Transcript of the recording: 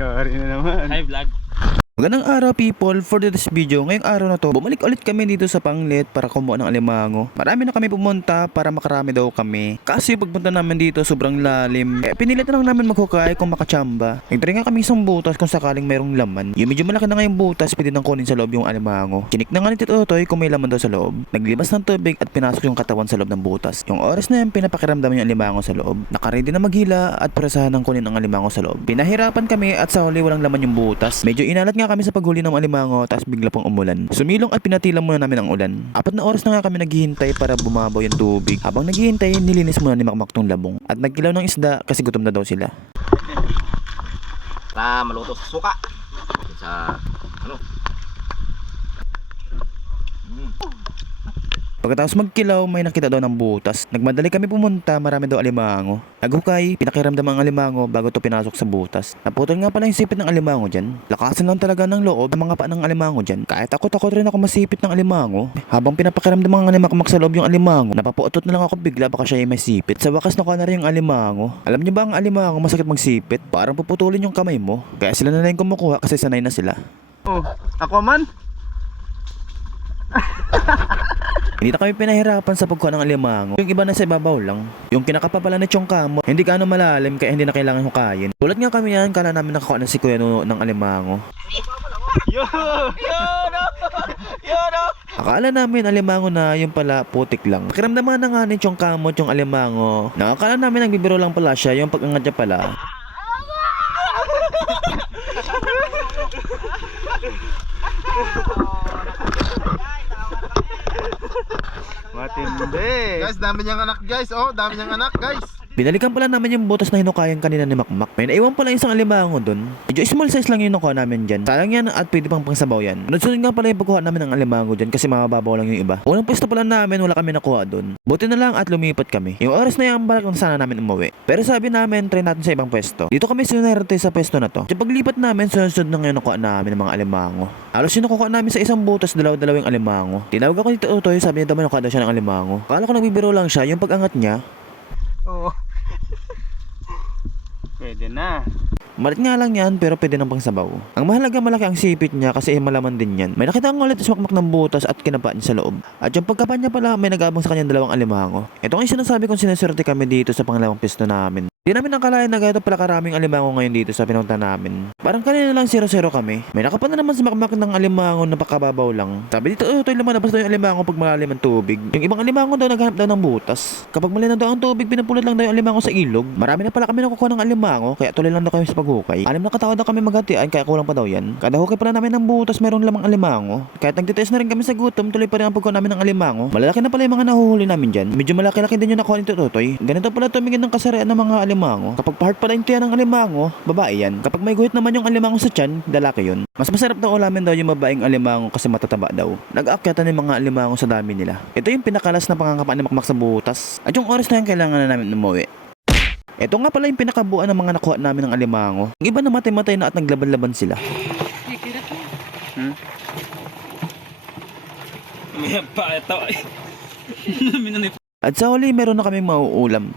Yari na naman. Hi vlog. Magandang araw people, for this video, ngayong araw na to, bumalik ulit kami dito sa Panglet para kumuha ng alimango. Marami na kami pumunta para makarami daw kami. Kasi pagpunta namin dito sobrang lalim. Pinilit na lang namin maghukay kung makachamba. Nagtry nga kami isang butas kung sakaling mayroong laman. Yung medyo malaki na ngayong butas, pwede nang kunin sa loob yung alimango. Chinik na nga ni Tito Totoy kung may laman daw sa loob. Naglibas ng tubig at pinasok yung katawan sa loob ng butas. Yung oras na yun, pinapakiramdam yung alimango sa loob. Nakaready na maghila at presahan ng kunin ang alimango sa loob. Pinahirapan kami at sa huli walang laman yung butas. Medyo inalat nga kami sa paghuli ng alimango, tapos bigla pong umulan. Sumilong at pinatilang muna namin ang ulan. 4 na oras na nga kami naghihintay para bumabaw yung tubig. Habang naghihintay, nilinis muna ni Makmak tong labong. At nagkilaw ng isda kasi gutom na daw sila. Para maluto sa suka. Sa ano? Pagkatapos magkilaw, may nakita daw ng butas. Nagmadali kami pumunta, marami daw alimango. Naghukay, pinakiramdam ang alimango bago to pinasok sa butas. Naputol nga pala yung sipit ng alimango dyan. Lakasan lang talaga ng loob ng mga paa ng alimango dyan. Kahit takot rin ako masipit ng alimango. Habang pinapakiramdam ang alimango sa loob yung alimango, napapuotot na lang ako bigla baka siya ay may sipit. Sa wakas nakuha na rin yung alimango. Alam niyo ba ang alimango masakit magsipit? Parang puputulin yung kamay mo. Kaya sila na lang kumukuha kasi sanay na sila. Oh, ako man. Hindi na kami pinahirapan sa pagkuha ng alimango. Yung iba na sa ibabaw lang. Yung kinakapapala na tiyong kamo, hindi gaano malalim kaya hindi na kailangan hukayin. Tulad nga kami yan, kala namin nakakuha na si Kuya Nuno ng alimango. Yo! Yo! Akala namin alimango na, yung pala putik lang. Pakiramdaman na nga ni tiyong kamo yung alimango. Nakakala namin nagbibiro lang pala siya, yung pag-angat niya pala. Matindi. Guys, dami niyang anak guys. Oh, dami niyang anak guys. Binalikan pala namin yung butas na hinukayan kanina ni Makmak. May naiwan pala isang alimango dun. Medyo small size lang yung nakuha namin dyan. Sayang yan at pwede pang pangsabaw yan. Sunod nga pala yung pagkuha namin ng alimango dyan kasi mababaw lang yung iba. Unang pwesto pala namin, wala kami nakuha dun. Buti na lang at lumipat kami. Yung oras na yung balak na sana namin umuwi. Pero sabi namin, try natin sa ibang pwesto. Dito kami sinerte sa pwesto na to. Yung paglipat namin, sunod na ngayon nakuha namin ng mga alimango. Halos yung nakuha namin sa isang butas, dalawa-dalawa yung alimango. Tinawag ako dito Utoy, sabi niya daw nakuha daw siya ng alimango. Akala ko nagbibiro lang siya, yung pag-angat niya. Oh. Pwede na. Malit nga lang yan pero pwede nang pangsabaw. Ang mahalaga malaki ang sipit niya kasi malaman din yan. May nakita ang ulit sa Makmak ng butas at kinapa niya sa loob. At yung pagkapa niya pala may nag-abang sa kanyang dalawang alimango. Ito nga yung sinasabi kong sinaswerte kami dito sa pangalawang pisto namin. Di namin nakalain na gano'n pala karaming alimango ngayon dito sa pinunta namin. Parang kanina lang 0-0 kami. May nakapa na naman si Makmak ng alimango na pakababaw lang. Sabi dito, ito yung lumalabas daw yung alimango pag malalim ang tubig. Yung ibang alimango daw naghanap daw ng butas. Kapag malinaw daw ang tubig, pinapulot lang daw yung alimango sa ilog. Marami na pala kami nakukuha ng alimango, kaya tuloy lang daw kami sa paghukay. 6 na katao daw kami maghatian, kaya kulang pa daw yan. Kada hukay pala namin ng butas, meron lamang alimango. Kahit nagtitest na rin kami sa gutom, tuloy pa rin ang pagkuha namin ng alimango. Malalaki na pala yung mga nahuhuli namin dyan. Medyo malaki-laki din yung nakuha ni Totoy. Ganito pala tumingin ng kasarian ng mga alimango. Kapag part pala yung tiyan ng alimango, babae yan. Kapag may guhit naman yung alimango sa tiyan, lalaki yun. Mas masarap daw ulamin daw yung babaeng alimango kasi matataba daw. Nag-aakyatan yung mga alimango sa dami nila. Ito yung pinakalas na pangangapa ni Makmak sa butas. At yung oras na yan kailangan na namin umuwi. Ito nga pala yung pinakabuuan ng mga nakuha namin ng alimango. Yung iba na matay-matay na at naglaban-laban sila. May pa ito. At sa huli meron na kaming mauulam.